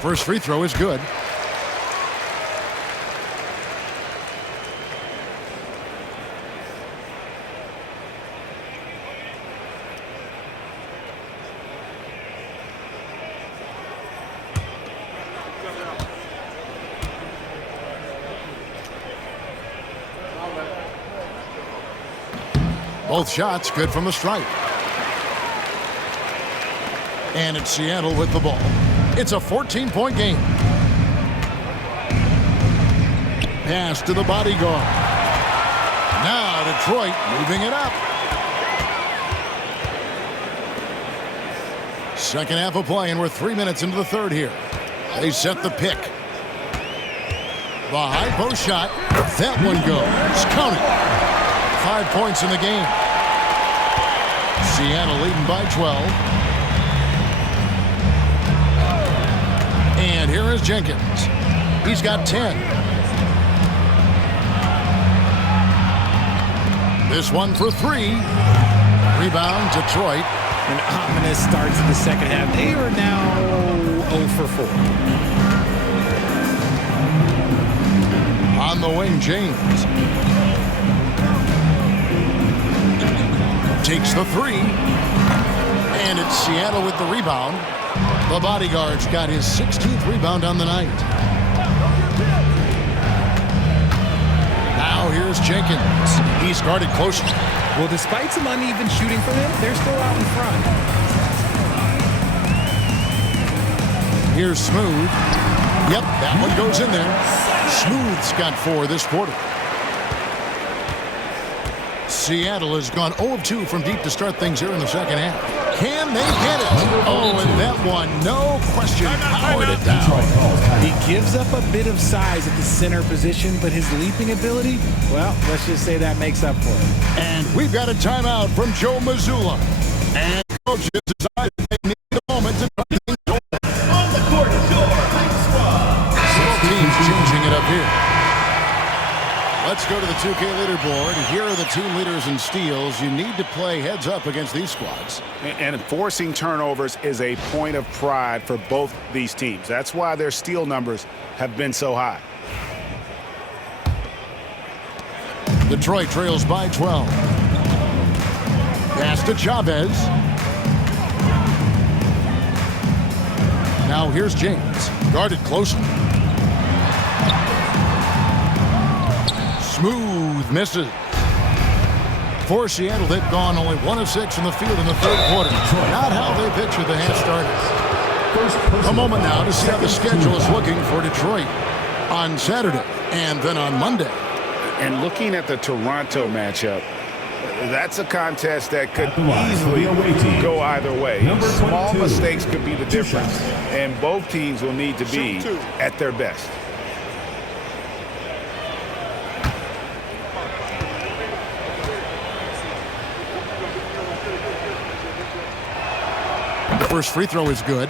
First free throw is good. Both shots good from the stripe. And it's Seattle with the ball. It's a 14-point game. Pass to the bodyguard. Now Detroit moving it up. Second half of play, and we're 3 minutes into the third here. They set the pick. The high post shot. That one goes. Count it. 5 points in the game. Seattle leading by 12. And here is Jenkins. He's got 10. This one for 3. Rebound, Detroit. An ominous start to the second half. They are now 0 for 4. On the wing, James. Takes the 3. And it's Seattle with the rebound. The bodyguard's got his 16th rebound on the night. Now here's Jenkins. He's guarded closely. Well, despite some uneven shooting from him, they're still out in front. Here's Smooth. Yep, that one goes in there. Smooth's got 4 this quarter. Seattle has gone 0 of 2 from deep to start things here in the second half. Can they get it? Oh, and that one, no question, powered it down. He gives up a bit of size at the center position, but his leaping ability, well, let's just say that makes up for it. And we've got a timeout from Joe Mazzulla. And coaches decided they need a moment to cut things over. On the court, your high squad. Both teams changing it up here. Let's go to the 2K leaderboard. Here are the team leaders in steals. You need to play heads up against these squads. And forcing turnovers is a point of pride for both these teams. That's why their steal numbers have been so high. Detroit trails by 12. Pass to Chavez. Now here's James. Guarded closely. Smooth misses. For Seattle, they've gone only 1 of 6 in the field in the third quarter. Not how they pictured the half started. A moment now to see how the schedule is looking for Detroit on Saturday and then on Monday. And looking at the Toronto matchup, that's a contest that could easily go either way. Small mistakes could be the difference, and both teams will need to be at their best. The first free throw is good.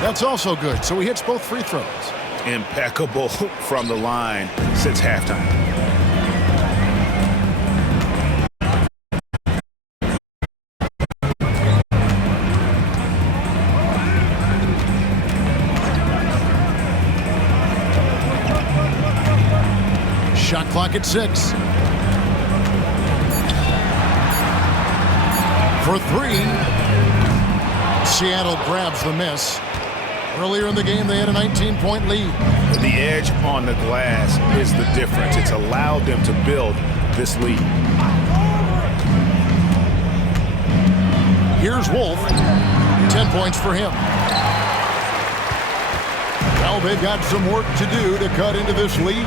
That's also good, so he hits both free throws. Impeccable from the line since halftime. Shot clock at 6. For 3. Seattle grabs the miss. Earlier in the game, they had a 19-point lead. The edge on the glass is the difference. It's allowed them to build this lead. Here's Wolf. 10 points for him. Well, they've got some work to do to cut into this lead.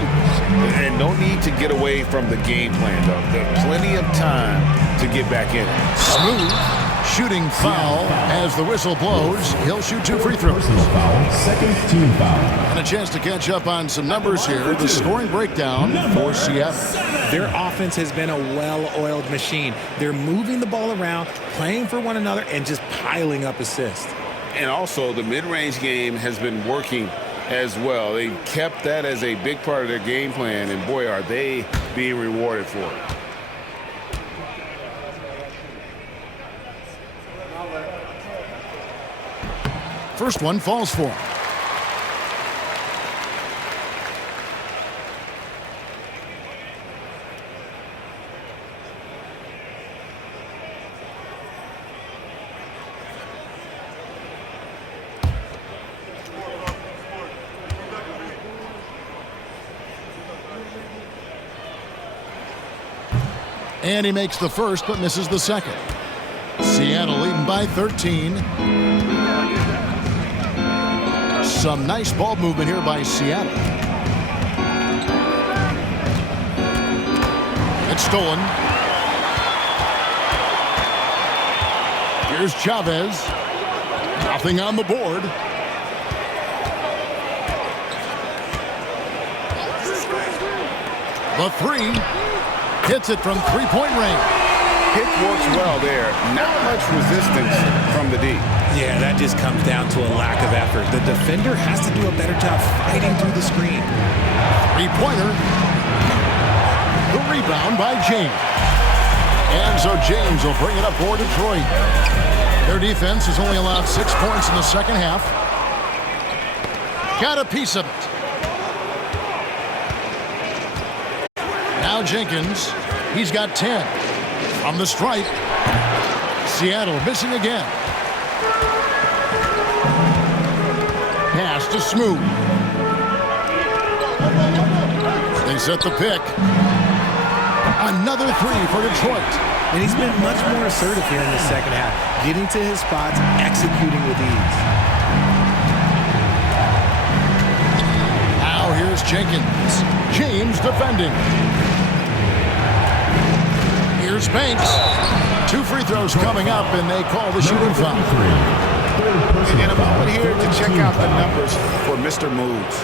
And no need to get away from the game plan, though. There's plenty of time to get back in it. Smooth. shooting foul as the whistle blows. He'll shoot 2 free throws. Second team foul. And a chance to catch up on some numbers here. The scoring breakdown for Seattle. Their offense has been a well-oiled machine. They're moving the ball around, playing for one another, and just piling up assists. And also, the mid-range game has been working as well. They kept that as a big part of their game plan, and boy, are they being rewarded for it. First one falls for him. And he makes the first, but misses the second. Seattle leading by 13. Some nice ball movement here by Seattle. It's stolen. Here's Chavez. Nothing on the board. The three. Hits it from three-point range. Pick works well there. Not much resistance from the D. Yeah, that just comes down to a lack of effort. The defender has to do a better job fighting through the screen. Three-pointer. The rebound by James. And so James will bring it up for Detroit. Their defense has only allowed 6 points in the second half. Got a piece of it. Now Jenkins. He's got 10. From the stripe. Seattle missing again. Pass to Smooth. They set the pick. Another three for Detroit. And he's been much more assertive here in the second half, getting to his spots, executing with ease. Now here's Jenkins. James defending. Here's Banks. 2 free throws coming up, and they call the shooting foul. And a moment here to check out the numbers for Mr. Moves.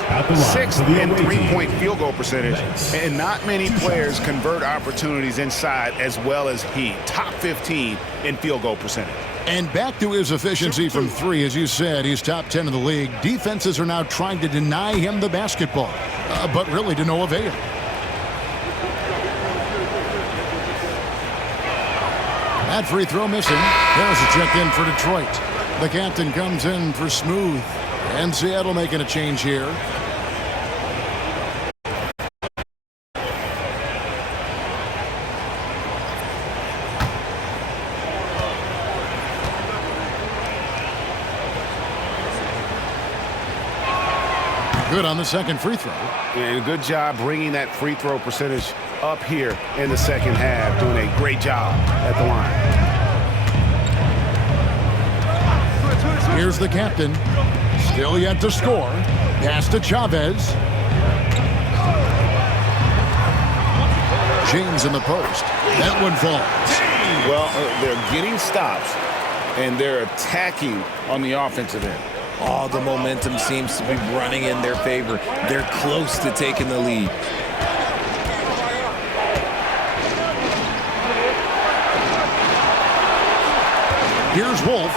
6th in three-point field goal percentage, and not many players convert opportunities inside as well as he. Top 15 in field goal percentage. And back to his efficiency from 3, as you said, he's top 10 in the league. Defenses are now trying to deny him the basketball, but really to no avail. That free throw missing. There's a check in for Detroit. The captain comes in for Smooth. And Seattle making a change here. Good on the second free throw. And good job bringing that free throw percentage up here in the second half. Doing a great job at the line. Here's the captain. Still yet to score. Pass to Chavez. James in the post. That one falls. Well, they're getting stops, and they're attacking on the offensive end. All the momentum seems to be running in their favor. They're close to taking the lead. Here's Wolf.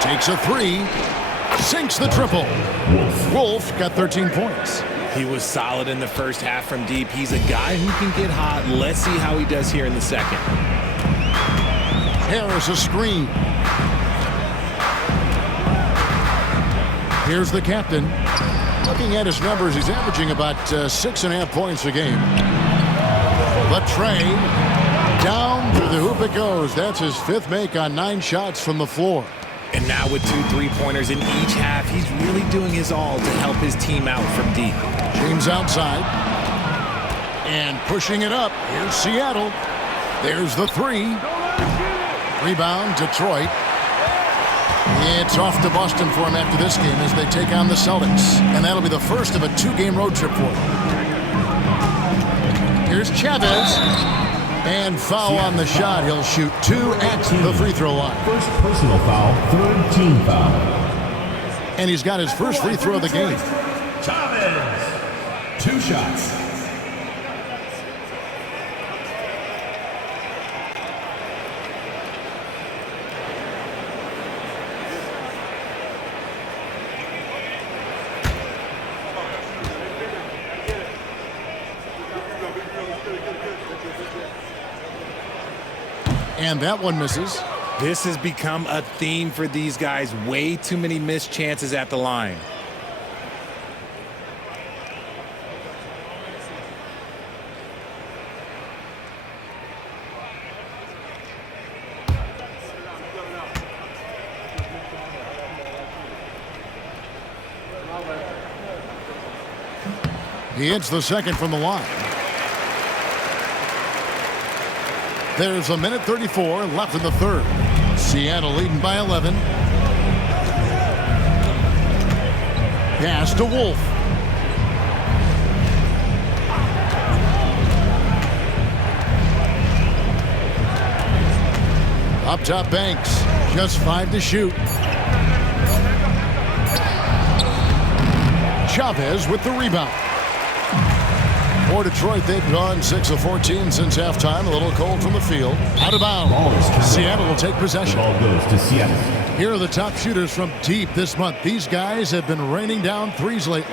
Takes a three. Sinks the triple. Wolf got 13 points. He was solid in the first half from deep. He's a guy who can get hot. Let's see how he does here in the second. Harris a screen. Here's the captain. Looking at his numbers, he's averaging about 6.5 points a game. But Trey, down to the hoop it goes. That's his 5th make on 9 shots from the floor. And now with 2 3-pointers in each half, he's really doing his all to help his team out from deep. James outside. And pushing it up. Here's Seattle. There's the 3. Rebound, Detroit. It's off to Boston for him after this game as they take on the Celtics. And that'll be the first of a 2-game road trip for them. Here's Chavez. And foul on the shot. He'll shoot 2 at the free throw line. First personal foul, third team foul. And he's got his first free throw of the game. Chavez, 2 shots. And that one misses. This has become a theme for these guys. Way too many missed chances at the line. He hits the second from the line. There's 1:34 left in the third. Seattle leading by 11. Pass to Wolf. Up top, Banks. Just 5 to shoot. Chavez with the rebound. For Detroit, they've gone 6 of 14 since halftime. A little cold from the field. Out of bounds. Seattle will take possession. Ball goes to Seattle. Here are the top shooters from deep this month. These guys have been raining down threes lately.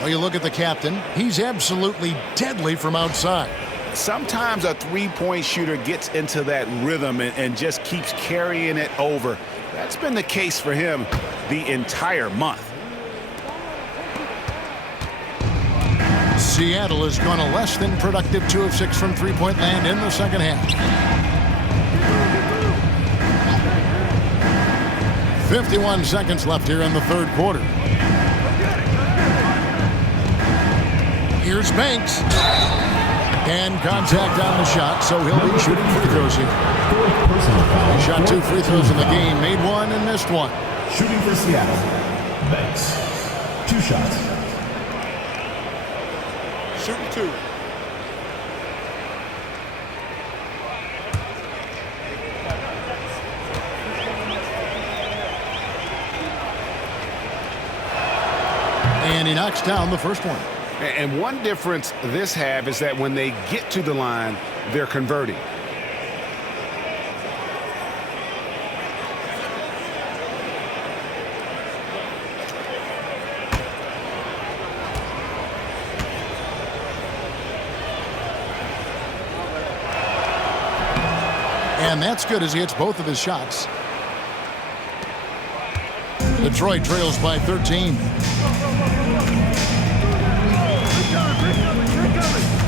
Well, you look at the captain. He's absolutely deadly from outside. Sometimes a three-point shooter gets into that rhythm and just keeps carrying it over. That's been the case for him the entire month. Seattle has gone a less than productive 2 of 6 from three-point land in the second half. 51 seconds left here in the third quarter. Here's Banks. And contact on the shot, so he'll be shooting free throws here. He shot 2 free throws in the game, made 1 and missed 1. Shooting for Seattle, Banks. 2 shots. Shooting 2. And he knocks down the first one. And one difference this half is that when they get to the line, they're converting. And that's good as he hits both of his shots. Detroit trails by 13.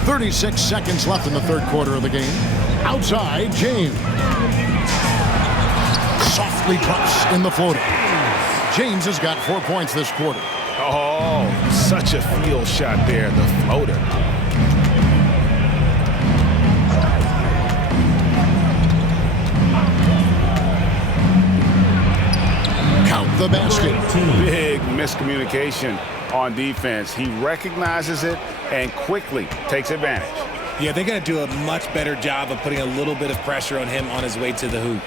36 seconds left in the third quarter of the game. Outside, James. Softly drops in the floater. James has got 4 points this quarter. Oh, such a field shot there, the floater. Count the basket. Big miscommunication on defense. He recognizes it and quickly takes advantage. Yeah, they're going to do a much better job of putting a little bit of pressure on him on his way to the hoop.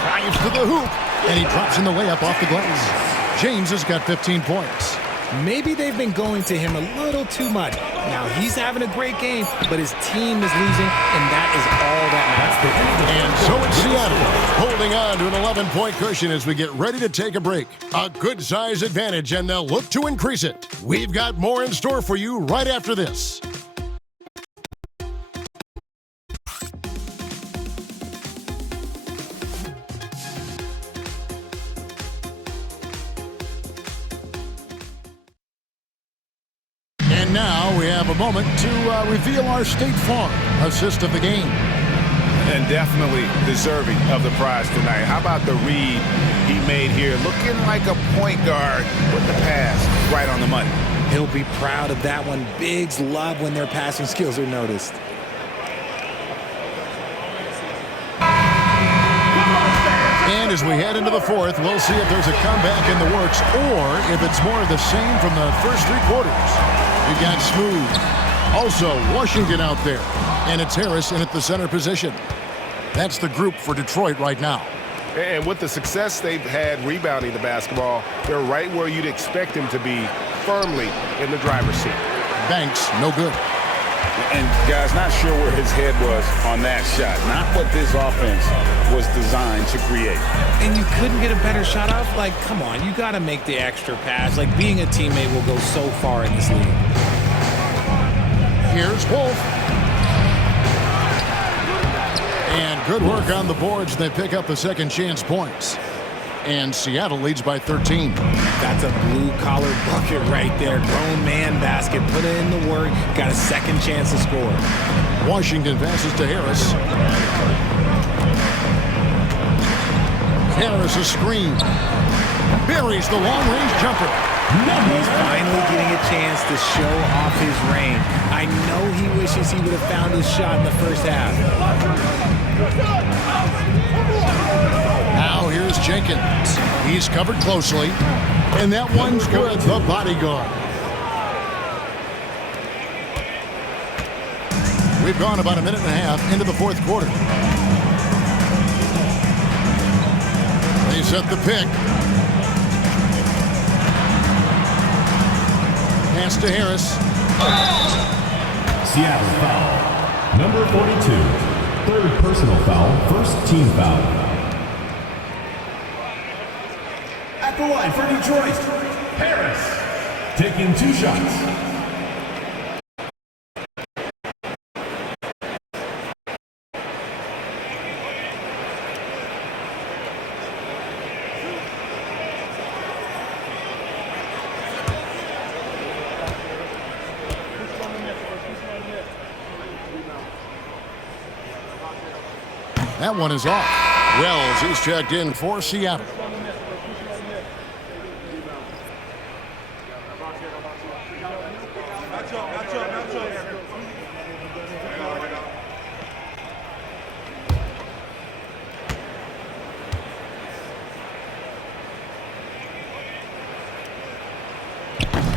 Drives to the hoop, and he drops in the layup off the glass. James has got 15 points. Maybe they've been going to him a little too much. Now, he's having a great game, but his team is losing, and that is all that matters. And so it's Seattle holding on to an 11-point cushion as we get ready to take a break. A good size advantage, and they'll look to increase it. We've got more in store for you right after this. And now we have a moment to reveal our State Farm assist of the game. And definitely deserving of the prize tonight. How about the read he made here? Looking like a point guard with the pass right on the money. He'll be proud of that one. Bigs love when their passing skills are noticed. And as we head into the fourth, we'll see if there's a comeback in the works or if it's more of the same from the first 3 quarters. We've got Smooth. Also, Washington out there. And it's Harris in at the center position. That's the group for Detroit right now. And with the success they've had rebounding the basketball, they're right where you'd expect them to be, firmly in the driver's seat. Banks, no good. And, guys, not sure where his head was on that shot. Not what this offense was designed to create. And you couldn't get a better shot off? Like, come on, you got to make the extra pass. Like, being a teammate will go so far in this league. Here's Wolf. And good work on the boards. They pick up the second chance points. And Seattle leads by 13. That's a blue-collar bucket right there. Grown man basket. Put in the work. Got a second chance to score. Washington passes to Harris. Harris a screen. Buries the long-range jumper. He's finally getting a chance to show off his range. I know he wishes he would have found his shot in the first half. Now here's Jenkins. He's covered closely. And that one's good. The bodyguard. We've gone about a minute and a half into the fourth quarter. They set the pick. Pass to Harris. Seattle foul. Number 42. Third personal foul. First team foul. At the line for Detroit, Harris. Taking 2 shots. That one is off. Wells is checked in for Seattle.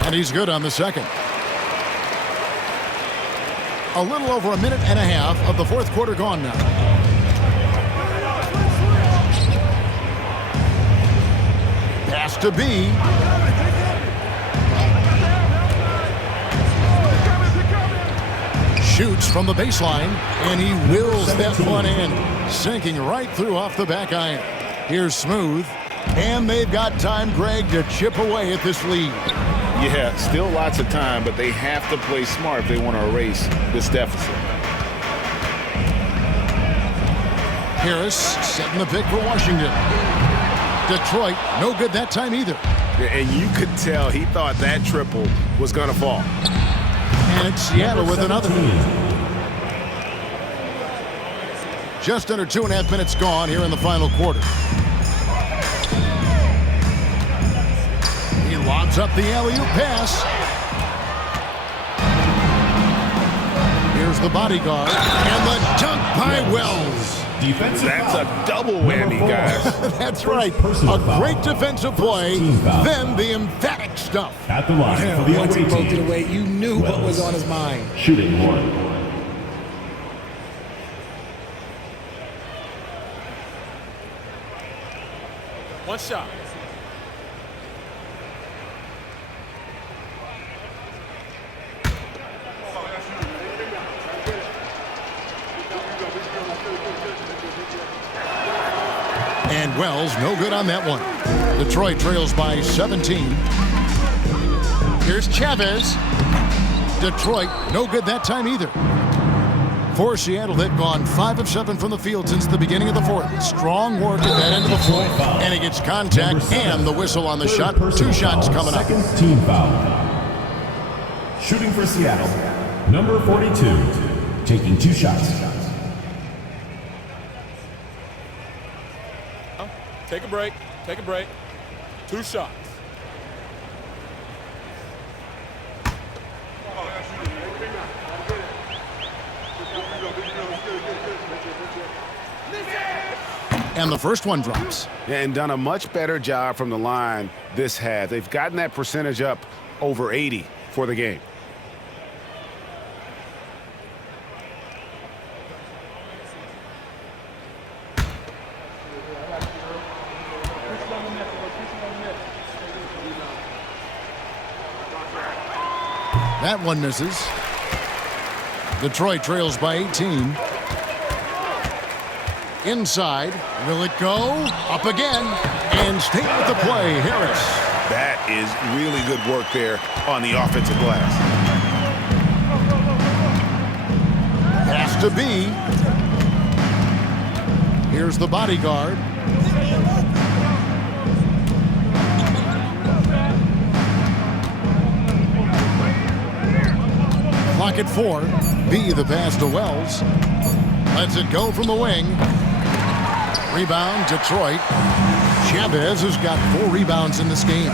And he's good on the second. A little over a minute and a half of the fourth quarter gone now. Pass to B. Shoots from the baseline, and he wills that one in, sinking right through off the back iron. Here's Smooth, and they've got time, Greg, to chip away at this lead. Yeah, still lots of time, but they have to play smart if they want to erase this deficit. Harris setting the pick for Washington. Detroit, no good that time either. And you could tell he thought that triple was going to fall. And it's Seattle with another. Just under 2.5 minutes gone here in the final quarter. He lobs up the alley-oop pass. Here's the bodyguard. And the dunk by Wells. That's a double whammy, guys. That's right. A great defensive play, then the emphatic stuff. At the line for the Once he away poked it team, away, you knew what was on his mind. shooting 1. One shot. And Wells, no good on that one. Detroit trails by 17. Here's Chavez. Detroit, no good that time either. For Seattle, they've gone 5 of 7 from the field since the beginning of the fourth. Strong work at that end of the floor. And he gets contact and the whistle on the shot. 2 shots coming up. Second team foul. Shooting for Seattle, number 42, taking 2 shots. Take a break. Take a break. 2 shots. And the first one drops. And done a much better job from the line this half. They've gotten that percentage up over 80 for the game. That one misses. Detroit trails by 18. Inside. Will it go? Up again. And stay with the play, Harris. That is really good work there on the offensive glass. Has to be. Here's the bodyguard. Clock at 4. B the pass to Wells. Lets it go from the wing. Rebound, Detroit. Chavez has got 4 rebounds in this game.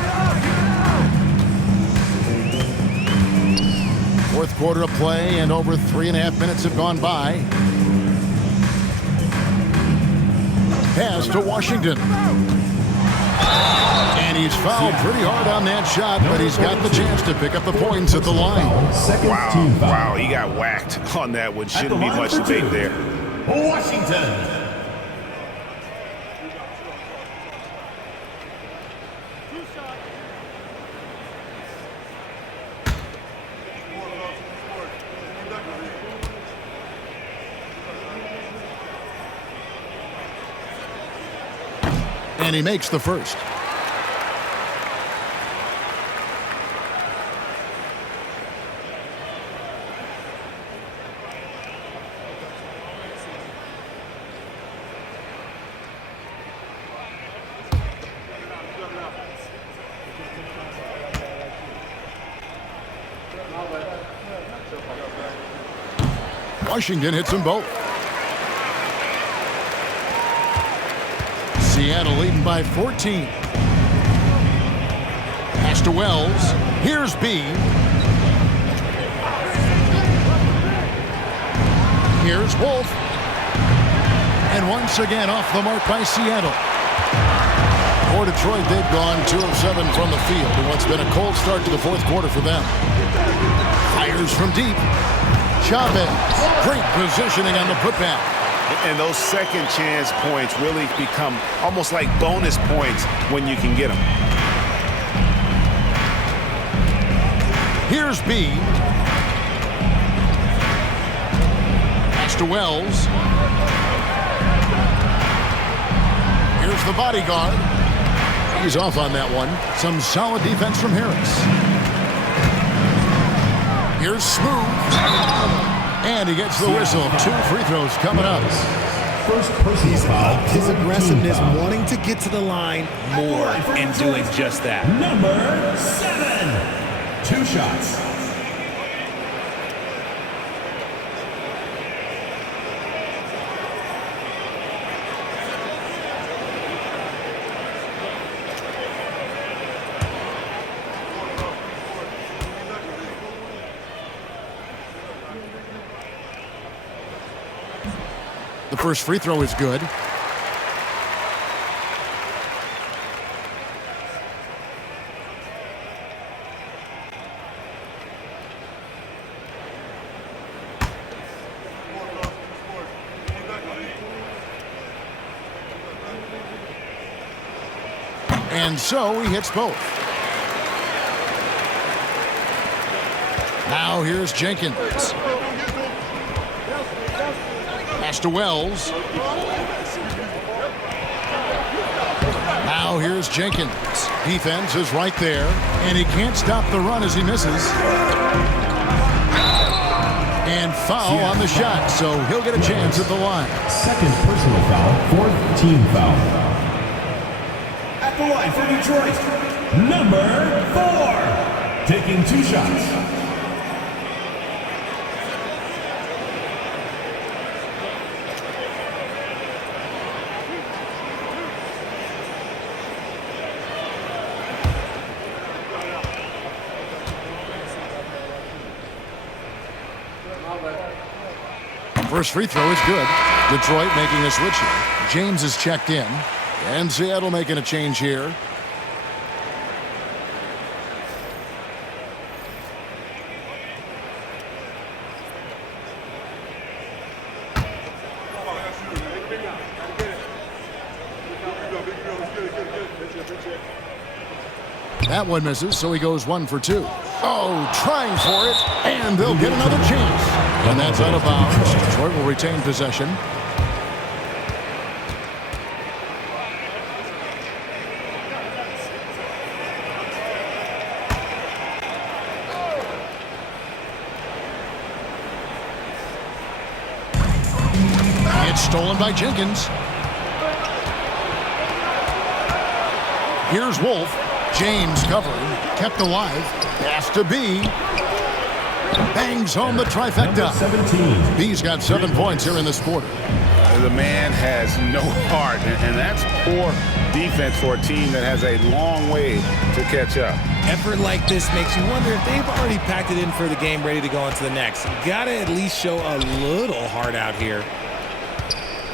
Fourth quarter of play, and over 3.5 minutes have gone by. Pass to Washington. And he's fouled pretty hard on that shot, but he's got the chance to pick up the points at the line. Wow, he got whacked on that one. Shouldn't be much debate there. Washington. And he makes the first. Washington hits them both. Seattle leading by 14. Pass to Wells. Here's B. Here's Wolf. And once again off the mark by Seattle. For Detroit, they've gone 2 of 7 from the field in what's been a cold start to the fourth quarter for them. Fires from deep. Chavez. Great positioning on the putback. And those second chance points really become almost like bonus points when you can get them. Here's B. Pass to Wells. Here's the bodyguard. He's off on that one. Some solid defense from Harris. Here's Smooth. And he gets the whistle. 2 free throws coming up. First personal foul. His aggressiveness, wanting to get to the line more and doing just that. Number 7. 2 shots. The first free throw is good. And so he hits both. Now here's Jenkins. Pass to Wells. Now here's Jenkins. Defense is right there, and he can't stop the run as he misses. And foul on the shot, so he'll get a chance at the line. Second personal foul, 4th team foul. At the line for Detroit, number 4. Taking 2 shots. First free throw is good. Detroit making a switch here. James is checked in. And Seattle making a change here. That one misses, so he goes 1 for 2. Oh, trying for it, and they'll get another chance. And that's out of bounds. Detroit will retain possession. It's stolen by Jenkins. Here's Wolf. James covering, kept alive, has to be. Bangs home the trifecta. 17. B's got 7 points here in this quarter. The man has no heart, and that's poor defense for a team that has a long way to catch up. Effort like this makes you wonder if they've already packed it in for the game, ready to go on to the next. Gotta at least show a little heart out here.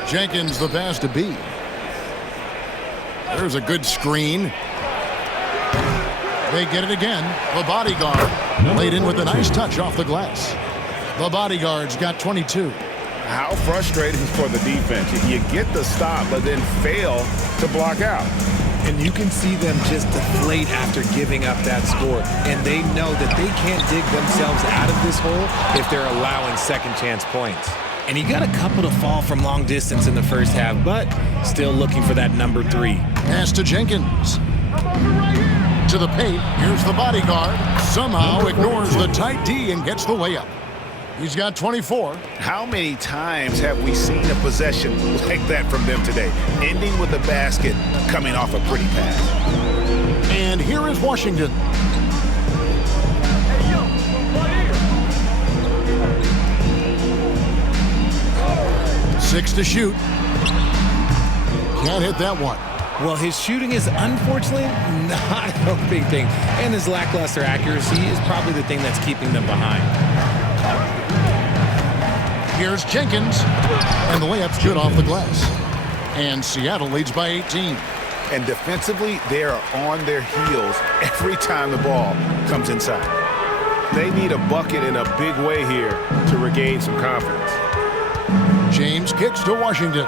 Jenkins the pass to B. There's a good screen. They get it again. The bodyguard laid in with a nice touch off the glass. The bodyguard's got 22. How frustrating for the defense. You get the stop, but then fail to block out. And you can see them just deflate after giving up that score. And they know that they can't dig themselves out of this hole if they're allowing second chance points. And he got a couple to fall from long distance in the first half, but still looking for that number 3. Pass to Jenkins. To the paint. Here's the bodyguard. Somehow ignores the tight D and gets the layup. He's got 24. How many times have we seen a possession like that from them today? Ending with a basket, coming off a pretty pass. And here is Washington. Six to shoot. Can't hit that one. Well, his shooting is unfortunately not a big thing, and his lackluster accuracy is probably the thing that's keeping them behind. Here's Jenkins, and the layup's good off the glass. And Seattle leads by 18. And defensively, they are on their heels every time the ball comes inside. They need a bucket in a big way here to regain some confidence. James kicks to Washington.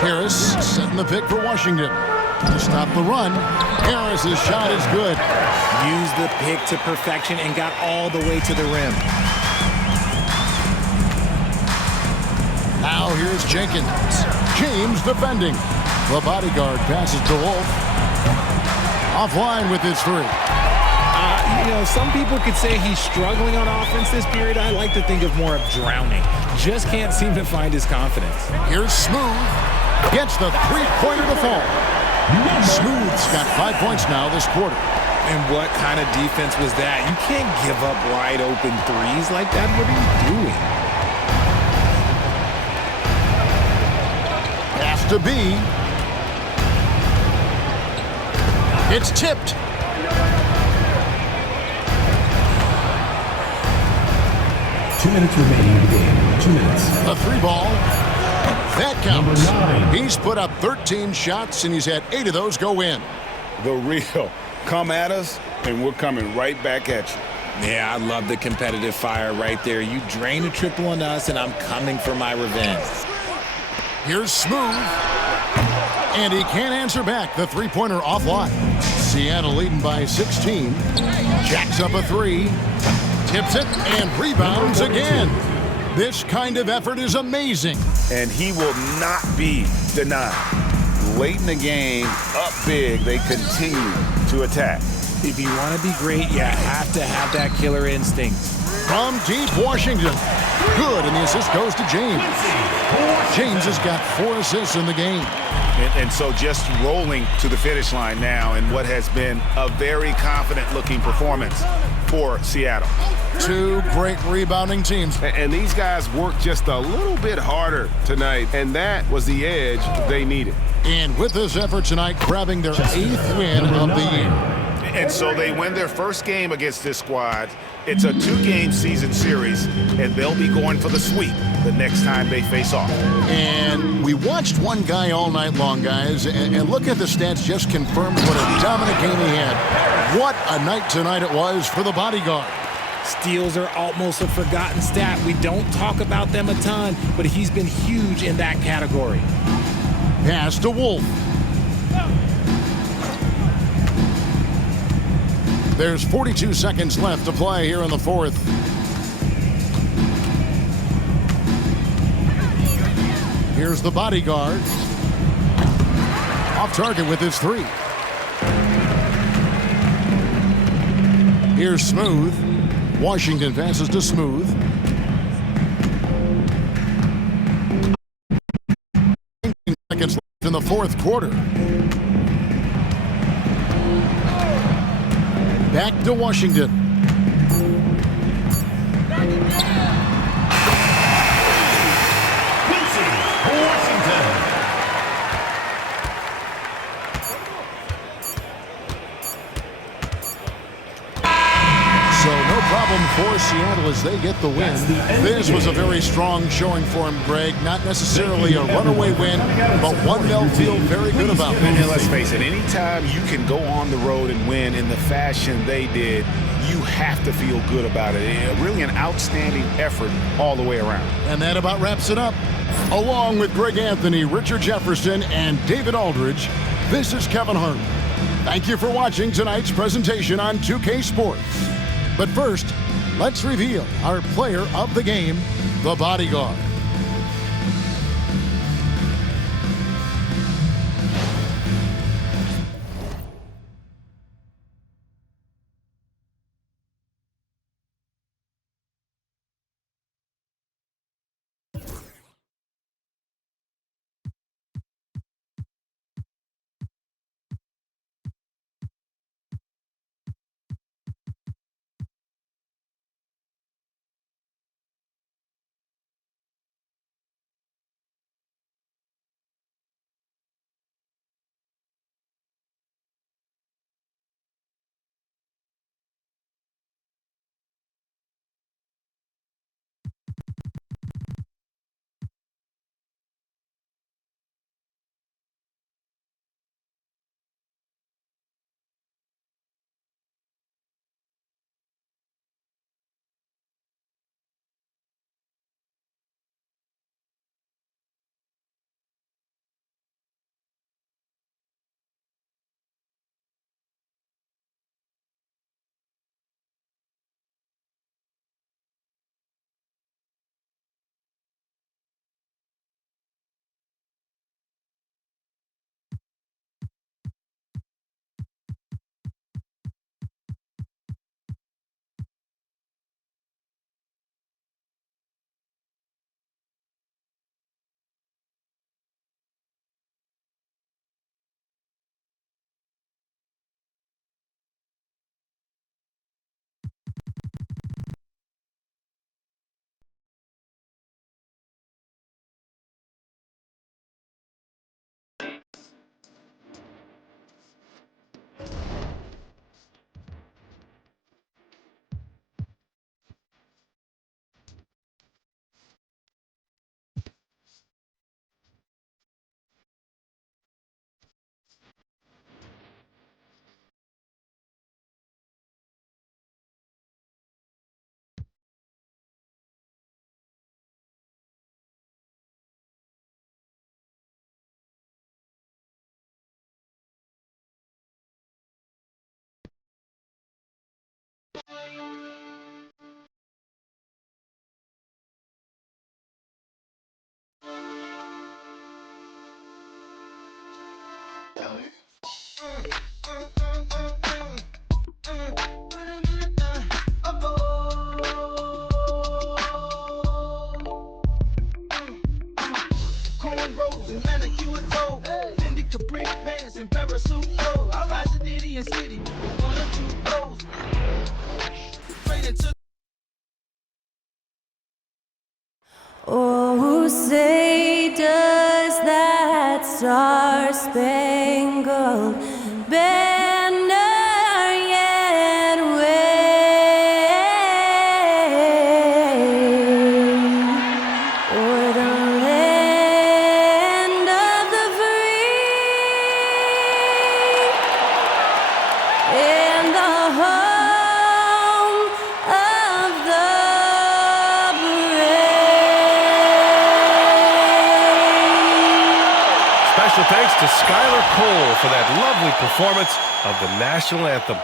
Harris setting the pick for Washington. To stop the run, Harris's shot is good. Used the pick to perfection and got all the way to the rim. Now here's Jenkins. James defending. The bodyguard passes to Wolf. Offline with his 3. You know, some people could say he's struggling on offense this period. I like to think of more of drowning. Just can't seem to find his confidence. Here's Smooth. Gets the 3-pointer to fall. Smooth's got 5 points now this quarter. And what kind of defense was that? You can't give up wide open threes like that. What are you doing? Pass to B. It's tipped. Two minutes remaining in the game. 2 minutes. A 3-ball. That counts. Number 9. He's put up 13 shots, and he's had 8 of those go in. The real. Come at us, and we're coming right back at you. Yeah, I love the competitive fire right there. You drain a triple on us, and I'm coming for my revenge. Here's Smooth. And he can't answer back. The 3-pointer offline. Seattle leading by 16. Jacks up a 3. Tips it and rebounds again. This kind of effort is amazing. And he will not be denied. Late in the game, up big, they continue to attack. If you want to be great, you have to have that killer instinct. From deep Washington. Good, and the assist goes to James. James has got 4 assists in the game. And so just rolling to the finish line now in what has been a very confident-looking performance for Seattle. 2 great rebounding teams. And these guys worked just a little bit harder tonight, and that was the edge they needed. And with this effort tonight, grabbing their 8th win of the year. And so they win their first game against this squad. It's a 2-game season series, and they'll be going for the sweep the next time they face off. And we watched one guy all night long, guys, and look at the stats just confirms what a dominant game he had. What a night tonight it was for the bodyguard. Steals are almost a forgotten stat. We don't talk about them a ton, but he's been huge in that category. Pass to Wolf. There's 42 seconds left to play here in the fourth. Here's the bodyguard. Off target with his three. Here's Smooth. Washington passes to Smooth. Seconds left in the fourth quarter. Back to Washington. So no problem for Seattle as they get the win. This was a very strong showing for him, Greg. Not necessarily a runaway win, but one they'll feel very good about. And let's face it, anytime you can go on the road and win in the fashion they did, you have to feel good about it. Really an outstanding effort all the way around. And that about wraps it up. Along with Greg Anthony, Richard Jefferson, and David Aldridge, this is Kevin Harlan. Thank you for watching tonight's presentation on 2K Sports. But first, let's reveal our player of the game, the bodyguard. Oh, say does that star-spangled banner yet wave o'er the land of the free and the home of the Special thanks to Skylar Cole for that lovely performance of the national anthem.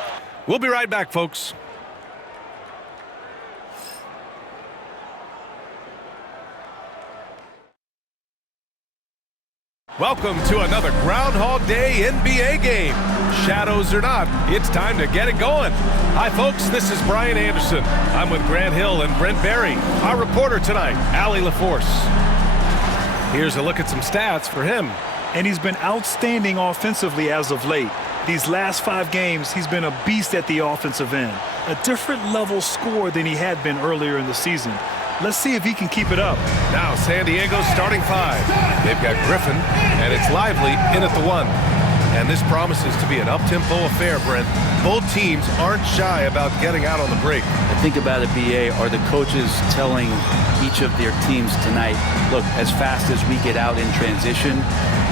We'll be right back, folks. Welcome to another Groundhog Day NBA game. Shadows or not, it's time to get it going. Hi, folks. This is Brian Anderson. I'm with Grant Hill and Brent Berry. Our reporter tonight, Allie LaForce. Here's a look at some stats for him. And he's been outstanding offensively as of late. These last 5 games, he's been a beast at the offensive end. A different level scorer than he had been earlier in the season. Let's see if he can keep it up. Now San Diego's starting 5. They've got Griffin, and it's Lively in at the 1. And this promises to be an up-tempo affair, Brent. Both teams aren't shy about getting out on the break. I think about it, BA, are the coaches telling each of their teams tonight, look, as fast as we get out in transition,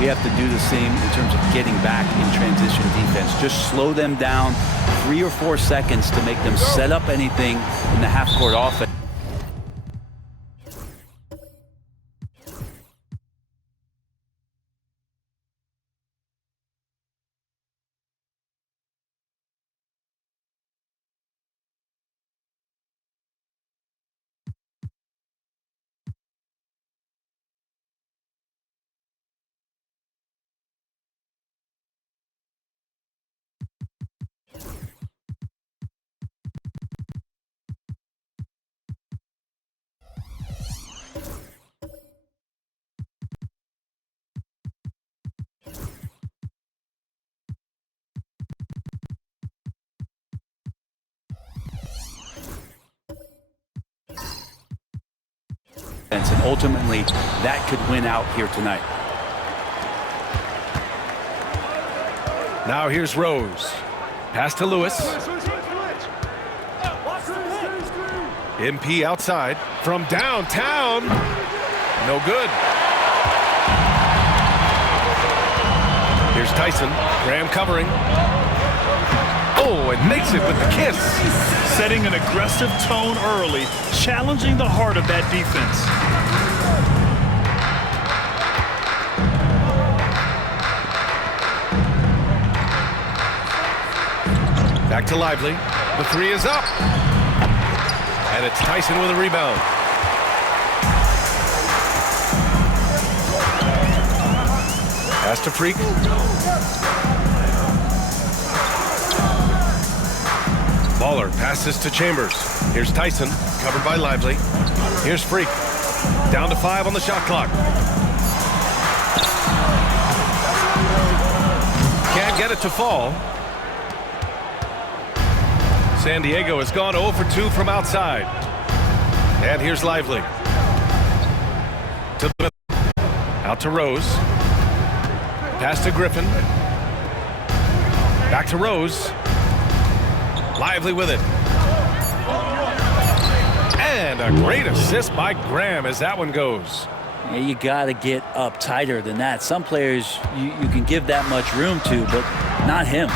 we have to do the same in terms of getting back in transition defense. Just slow them down 3 or 4 seconds to make them set up anything in the half-court offense. And ultimately, that could win out here tonight. Now here's Rose. Pass to Lewis. MP outside. From downtown. No good. Here's Tyson. Graham covering. Oh, and makes it with the kiss. Setting an aggressive tone early, challenging the heart of that defense. Back to Lively. The 3 is up. And it's Tyson with a rebound. Pass to Freak. Baller passes to Chambers. Here's Tyson, covered by Lively. Here's Freak. Down to 5 on the shot clock. Can't get it to fall. San Diego has gone 0 for 2 from outside. And here's Lively. To the middle. Out to Rose. Pass to Griffin. Back to Rose. Lively with it. And a great assist by Graham as that one goes. Yeah, you got to get up tighter than that. Some players you can give that much room to, but not him.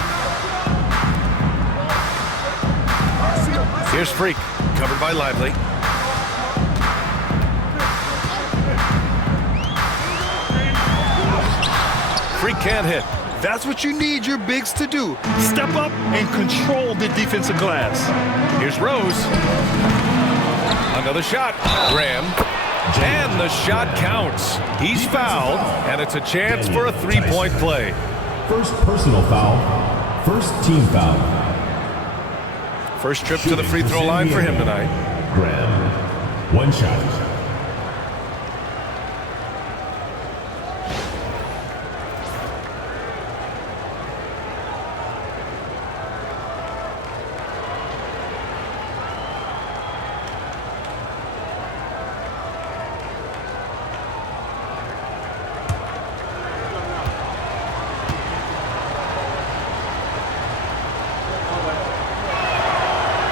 Here's Freak, covered by Lively. Freak can't hit. That's what you need your bigs to do. Step up and control the defensive glass. Here's Rose. Another shot. Graham. And the shot counts. He's fouled, and it's a chance for a 3-point play. First personal foul. First team foul. First trip to the free throw line for him tonight. Graham. 1 shot.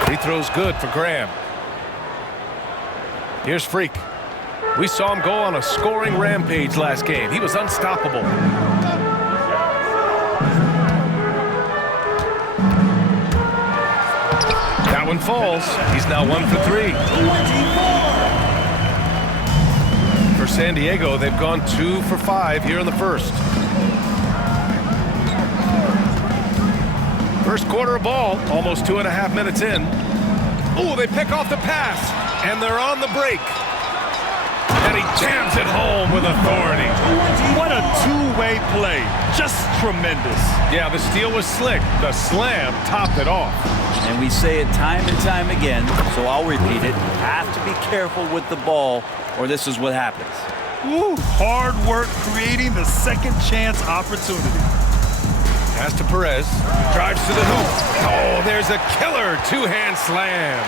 Free throw's good for Graham. Here's Freak. We saw him go on a scoring rampage last game. He was unstoppable. That one falls. He's now 1 for 3. For San Diego, they've gone 2 for 5 here in the first. First quarter of ball, almost 2.5 minutes in. Oh, they pick off the pass, and they're on the break. And he jams it home with authority. What a two-way play. Just tremendous. Yeah, the steal was slick. The slam topped it off. And we say it time and time again, so I'll repeat it. You have to be careful with the ball, or this is what happens. Woo, hard work creating the second chance opportunity. Pass to Perez. Drives to the hoop. Oh, there's a killer two-hand slam.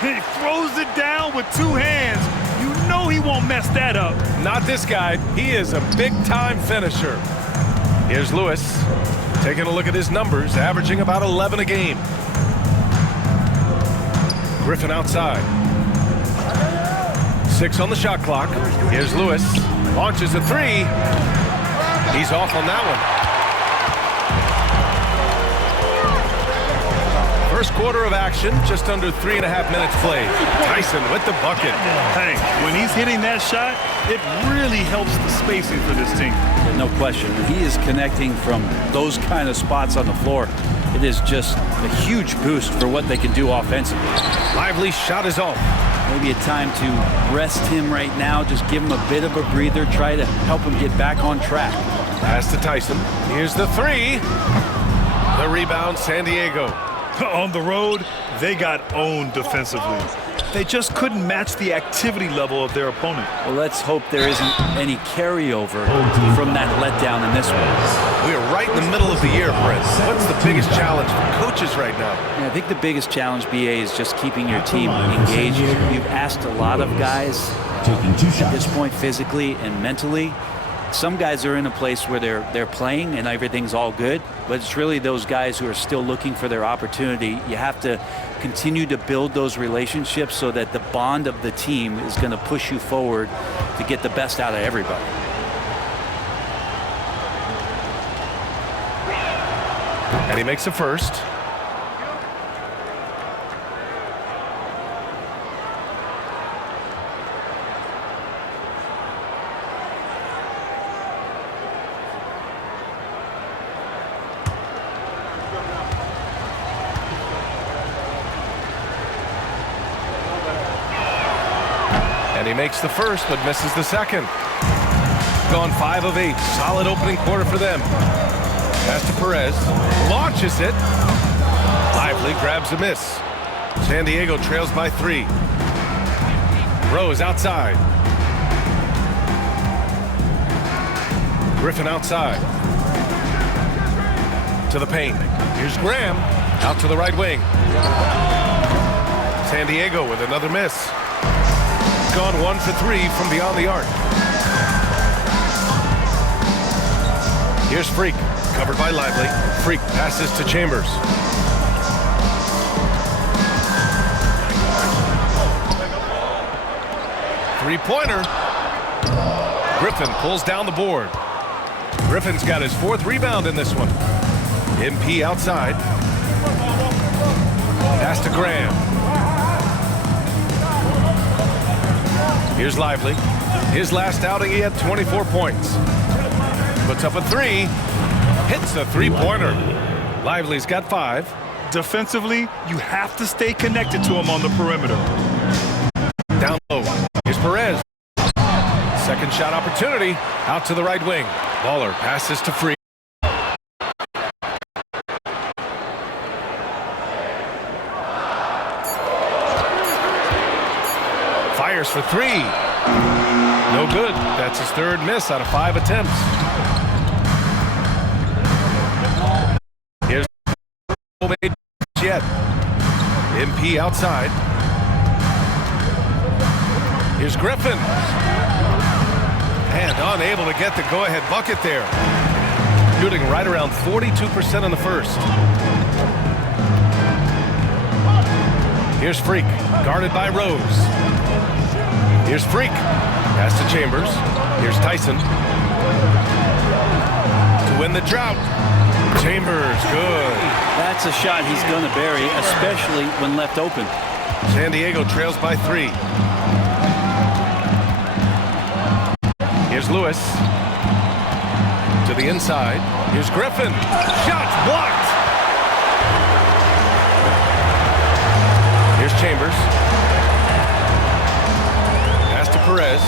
He throws it down with two hands. You know he won't mess that up. Not this guy. He is a big-time finisher. Here's Lewis. Taking a look at his numbers, averaging about 11 a game. Griffin outside. 6 on the shot clock. Here's Lewis. Launches a three. He's off on that one. First quarter of action, just under 3.5 minutes played. Tyson with the bucket. Hey, when he's hitting that shot, it really helps the spacing for this team. No question. When he is connecting from those kind of spots on the floor, it is just a huge boost for what they can do offensively. Lively shot is off. Maybe a time to rest him right now, just give him a bit of a breather, try to help him get back on track. Pass to Tyson. Here's the three. The rebound, San Diego. On the road, they got owned defensively. They just couldn't match the activity level of their opponent. Well, let's hope there isn't any carryover from that letdown in this one. We are right in the middle of the year, Brent. What's the biggest challenge for coaches right now? Yeah, I think the biggest challenge, BA, is just keeping your team engaged. You've asked a lot of guys at this point physically and mentally. Some guys are in a place where they're playing and everything's all good, but it's really those guys who are still looking for their opportunity. You have to continue to build those relationships so that the bond of the team is going to push you forward to get the best out of everybody. And he makes the first. And he makes the first, but misses the second. Gone 5 of 8. Solid opening quarter for them. Pass to Perez. Launches it. Lively grabs a miss. San Diego trails by 3. Rose outside. Griffin outside. To the paint. Here's Graham. Out to the right wing. San Diego with another miss. Gone 1 for 3 from beyond the arc. Here's Freak, covered by Lively. Freak passes to Chambers. Three-pointer. Griffin pulls down the board. Griffin's got his 4th rebound in this one. MP outside. Pass to Graham. Here's Lively. His last outing, he had 24 points. Puts up a 3. Hits a three-pointer. Lively's got 5. Defensively, you have to stay connected to him on the perimeter. Down low. Here's Perez. Second shot opportunity. Out to the right wing. Baller passes to Freak. Fires for 3. No good. That's his 3rd miss out of 5 attempts. Here's yet. MP outside. Here's Griffin. And unable to get the go-ahead bucket there. Shooting right around 42% in the first. Here's Freak, guarded by Rose. Here's Freak. Pass to Chambers. Here's Tyson. To win the drought. Chambers, good. That's a shot he's going to bury, especially when left open. San Diego trails by 3. Here's Lewis. To the inside. Here's Griffin. Shots blocked. Chambers. Pass to Perez.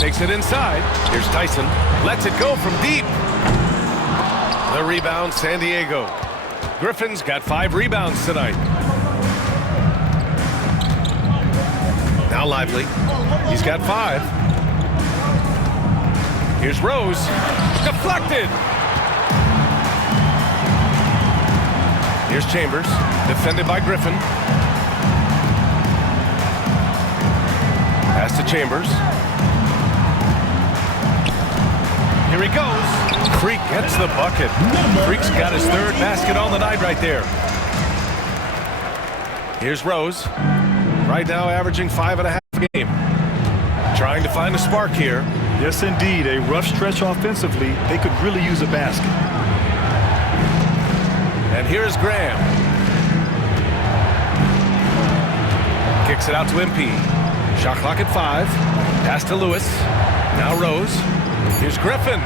Takes it inside. Here's Tyson. Lets it go from deep. The rebound, San Diego. Griffin's got 5 rebounds tonight. Now Lively. He's got 5. Here's Rose. Deflected. Here's Chambers. Defended by Griffin. Pass to Chambers. Here he goes. Freak gets the bucket. Freak's got his 3rd basket on the night right there. Here's Rose. Right now averaging 5.5 a game. Trying to find a spark here. Yes, indeed. A rough stretch offensively. They could really use a basket. And here's Graham. Kicks it out to MP. Shot clock at 5. Pass to Lewis. Now Rose. Here's Griffin.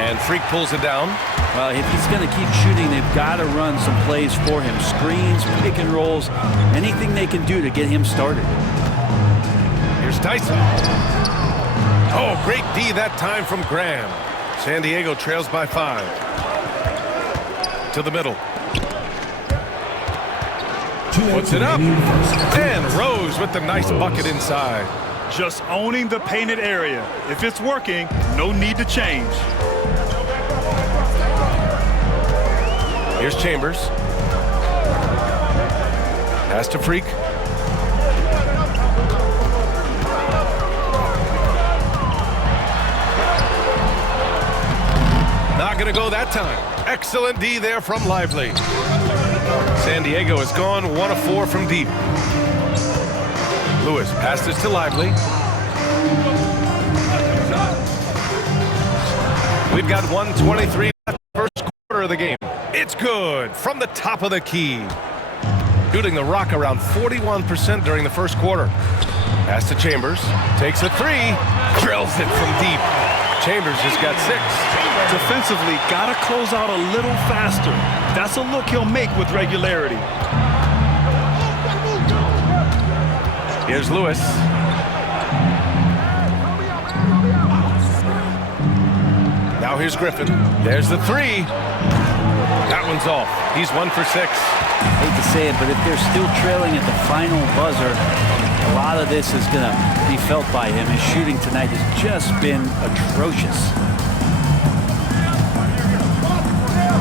And Freak pulls it down. Well, if he's going to keep shooting, they've got to run some plays for him. Screens, pick and rolls, anything they can do to get him started. Here's Tyson. Oh, great D that time from Graham. San Diego trails by 5. To the middle. Puts it up. And Rose with the nice bucket inside. Just owning the painted area. If it's working, no need to change. Here's Chambers. Pass to Freak. Not going to go that time. Excellent D there from Lively. San Diego has gone 1 of 4 from deep. Lewis passes to Lively. We've got 1:23 left, first quarter of the game. It's good from the top of the key. Shooting the rock around 41% during the first quarter. Pass to Chambers. Takes a 3. Drills it from deep. Chambers just got 6. Defensively, got to close out a little faster. That's a look he'll make with regularity. Here's Lewis. Now here's Griffin. There's the 3. That one's off. He's 1 for 6. I hate to say it, but if they're still trailing at the final buzzer, a lot of this is going to be felt by him. His shooting tonight has just been atrocious.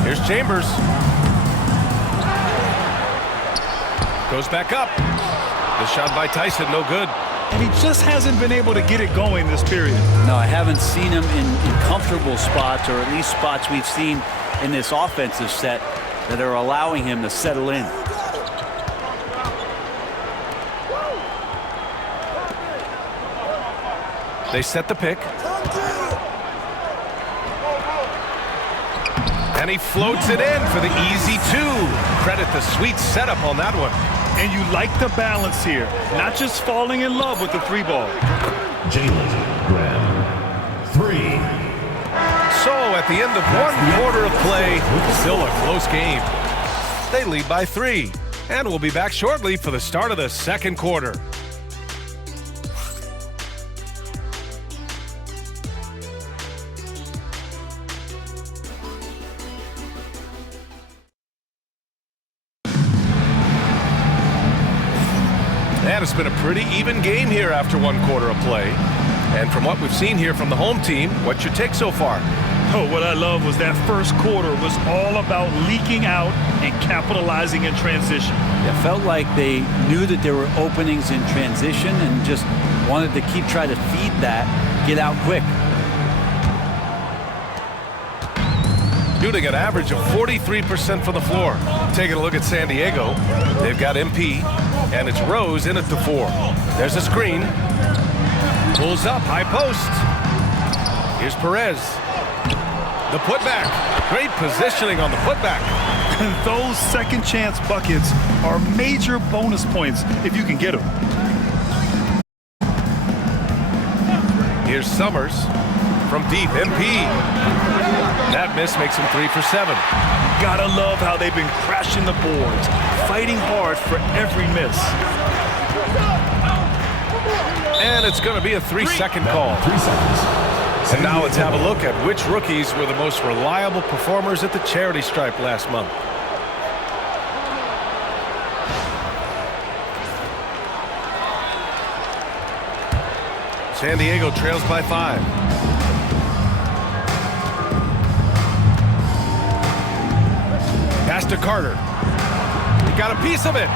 Here's Chambers. Goes back up. The shot by Tyson, no good. And he just hasn't been able to get it going this period. No, I haven't seen him in comfortable spots, or at least spots we've seen in this offensive set that are allowing him to settle in. They set the pick. And he floats it in for the easy 2. Credit the sweet setup on that one. And you like the balance here. Not just falling in love with the 3 ball. Jalen Graham, 3. So at the end of 1 quarter of play, still a close game. They lead by 3. And we'll be back shortly for the start of the second quarter. And it's been a pretty even game here after 1 quarter of play. And from what we've seen here from the home team, what's your take so far? Oh, what I love was that first quarter was all about leaking out and capitalizing in transition. It felt like they knew that there were openings in transition and just wanted to keep trying to feed that, get out quick. Shooting an average of 43% from the floor. Taking a look at San Diego. They've got MP, and it's Rose in at the 4. There's a screen. Pulls up, high post. Here's Perez. The putback. Great positioning on the putback. And those second chance buckets are major bonus points if you can get them. Here's Summers. from deep. MP. That miss makes him 3 for 7. Gotta love how they've been crashing the boards, fighting hard for every miss. And it's going to be a 3-second call. 3 seconds. And now let's have a look at which rookies were the most reliable performers at the charity stripe last month. San Diego trails by 5. Pass to Carter. He got a piece of it.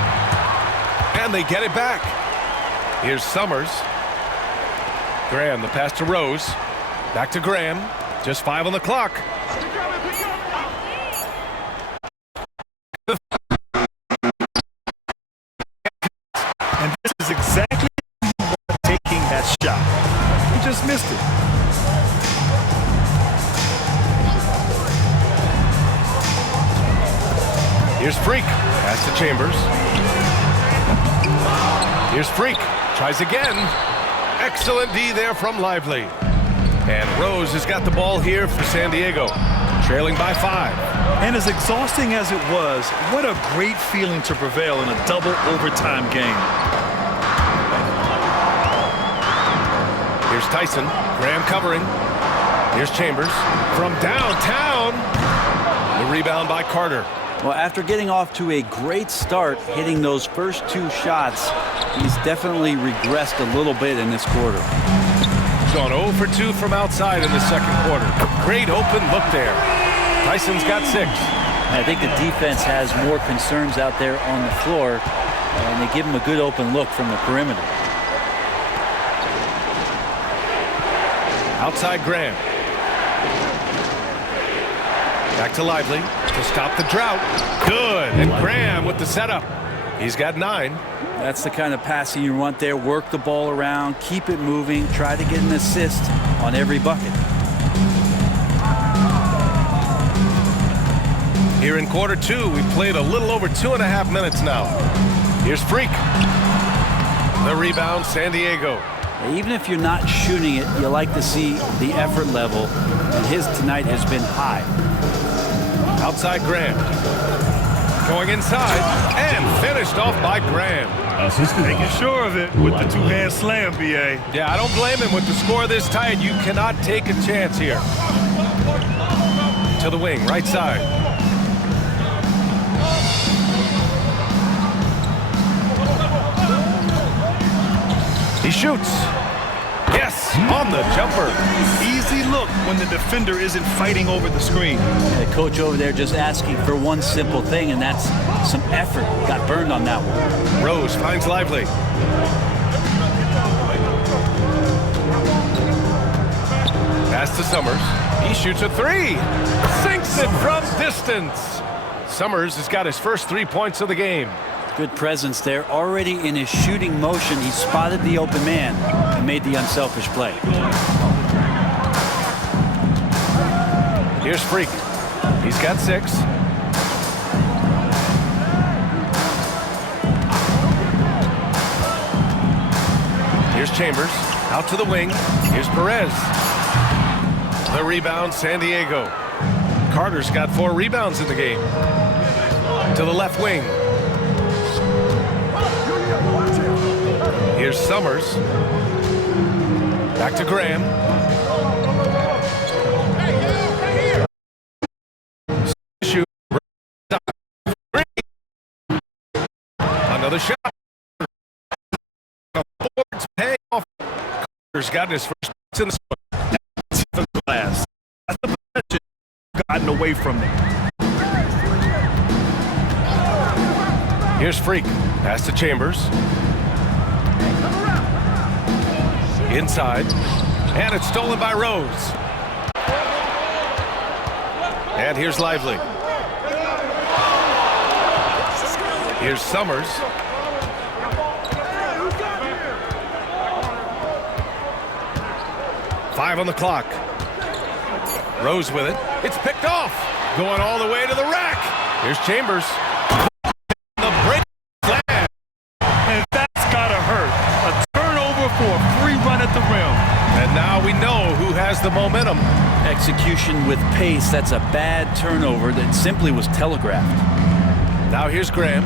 And they get it back. Here's Summers. Graham, the pass to Rose. Back to Graham. Just 5 on the clock. And this is exactly taking that shot. He just missed it. Here's Freak. Pass to Chambers. Here's Freak. Tries again. Excellent D there from Lively. And Rose has got the ball here for San Diego. Trailing by 5. And as exhausting as it was, what a great feeling to prevail in a double overtime game. Here's Tyson. Graham covering. Here's Chambers. From downtown. The rebound by Carter. Well, after getting off to a great start, hitting those first 2 shots, he's definitely regressed a little bit in this quarter. Gone 0 for 2 from outside in the second quarter. Great open look there. Tyson's got 6. I think the defense has more concerns out there on the floor, and they give him a good open look from the perimeter. Outside Graham. Back to Lively to stop the drought. Good. And Graham with the setup. He's got 9. That's the kind of passing you want there. Work the ball around, keep it moving, try to get an assist on every bucket. Here in quarter 2, we played a little over 2.5 minutes now. Here's Freak. The rebound, San Diego. Even if you're not shooting it, you like to see the effort level, and his tonight has been high. Outside Graham. Going inside, and finished off by Graham. Making sure of it with the 2-hand slam, BA. Yeah, I don't blame him with the score this tight. You cannot take a chance here. To the wing, right side. He shoots. Yes, on the jumper. Easy look when the defender isn't fighting over the screen. The coach over there just asking for one simple thing, and that's some effort. Got burned on that one. Rose finds Lively. Pass to Summers. He shoots a 3. Sinks it from distance. Summers has got his first 3 points of the game. Good presence there. Already in his shooting motion, he spotted the open man and made the unselfish play. Here's Freak. He's got 6. Here's Chambers. Out to the wing. Here's Perez. The rebound, San Diego. Carter's got 4 rebounds in the game. To the left wing. Here's Summers. Back to Graham. Shoot. Another shot. Boards paying off. Carter's got his first in the glass. That's the possession gotten away from them. Here's Freak. Pass to Chambers. Inside. And it's stolen by Rose. And here's Lively. Here's Summers. Five on the clock. Rose with it. It's picked off. Going all the way to the rack. Here's Chambers. The break flag. And that's gotta hurt. A turnover for a free run at the rim. And now we know who has has the momentum. Execution with pace, that's a bad turnover that simply was telegraphed. Now here's Graham.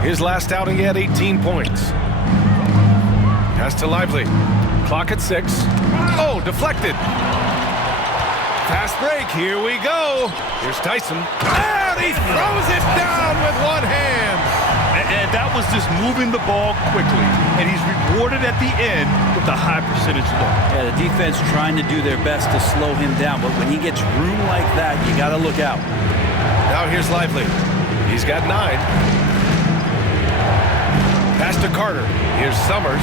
His last outing, he had 18 points. Pass to Lively. Clock at 6. Oh, deflected. Fast break, here we go. Here's Tyson. And he throws it down with one hand. And that was just moving the ball quickly. And he's rewarded at the end with a high percentage look. Yeah, the defense trying to do their best to slow him down, but when he gets room like that, you got to look out. Now here's Lively. He's got 9. Pass to Carter. Here's Summers.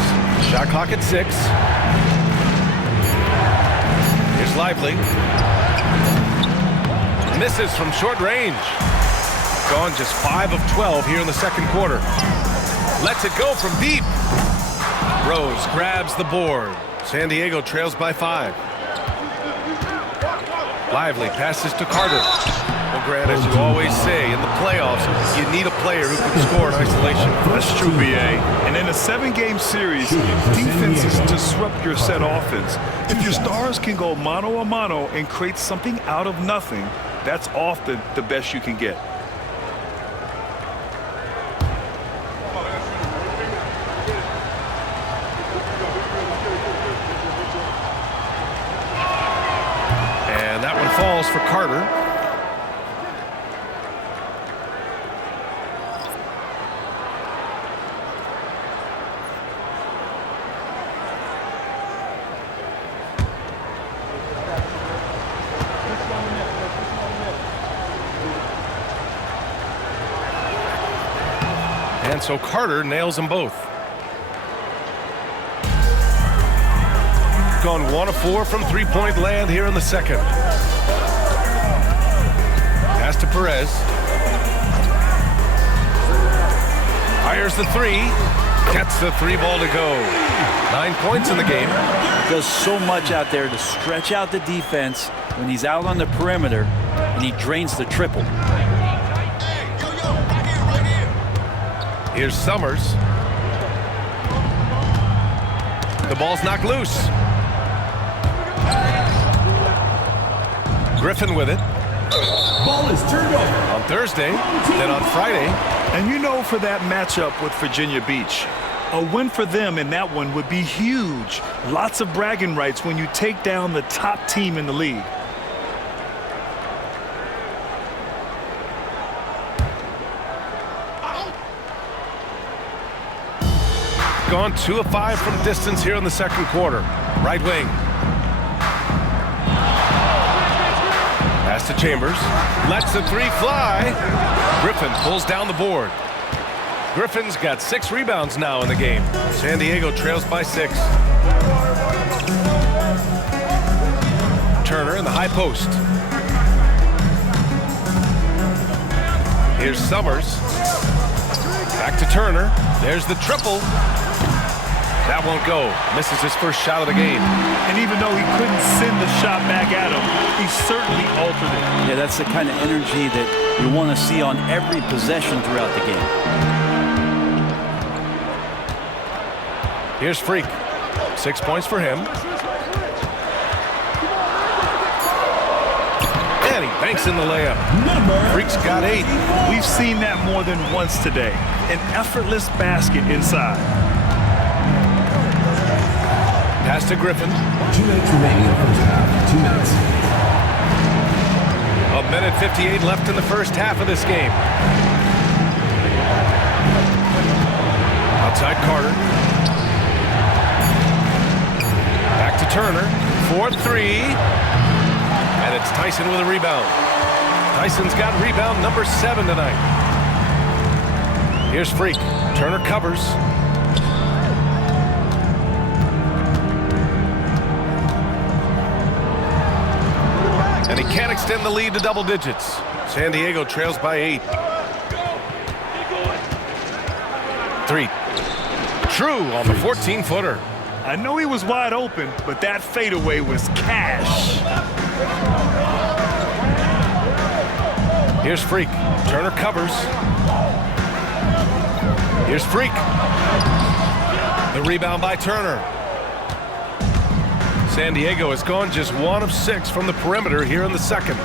Shot clock at 6. Here's Lively. Misses from short range. Gone just 5 of 12 here in the second quarter. Lets it go from deep. Rose grabs the board. San Diego trails by 5. Lively passes to Carter. Well, Grant, as you always say, in the playoffs, you need a player who can score in isolation. That's true, BA. And in a 7-game series, defenses disrupt your set offense. If your stars can go mano a mano and create something out of nothing, that's often the best you can get. And that one falls for Carter. And so Carter nails them both. Gone 1 of 4 from three-point land here in the second. Pass to Perez. Fires the 3. Gets the 3 ball to go. 9 points in the game. Does so much out there to stretch out the defense when he's out on the perimeter, and he drains the triple. Here's Summers. The ball's knocked loose. Griffin with it. Ball is turned over. On Thursday, then on Friday. And you know, for that matchup with Virginia Beach, a win for them in that one would be huge. Lots of bragging rights when you take down the top team in the league. Gone 2 of 5 from distance here in the second quarter. Right wing. Pass to Chambers. Lets the 3 fly. Griffin pulls down the board. Griffin's got 6 rebounds now in the game. San Diego trails by 6. Turner in the high post. Here's Summers. Back to Turner. There's the triple. That won't go. Misses his first shot of the game. And even though he couldn't send the shot back at him, he certainly altered it. Yeah, that's the kind of energy that you want to see on every possession throughout the game. Here's Freak. 6 points for him. And he banks in the layup. Freak's got 8. We've seen that more than once today. An effortless basket inside. Pass to Griffin. 2 minutes remaining in the first half. 2 minutes. 1:58 left in the first half of this game. Outside Carter. Back to Turner. 4-3. And it's Tyson with a rebound. Tyson's got rebound number 7 tonight. Here's Freak. Turner covers. And he can't extend the lead to double digits. San Diego trails by 8. 3. True on the 14-footer. I know he was wide open, but that fadeaway was cash. Here's Freak. Turner covers. Here's Freak. The rebound by Turner. San Diego has gone just 1 of 6 from the perimeter here in the second.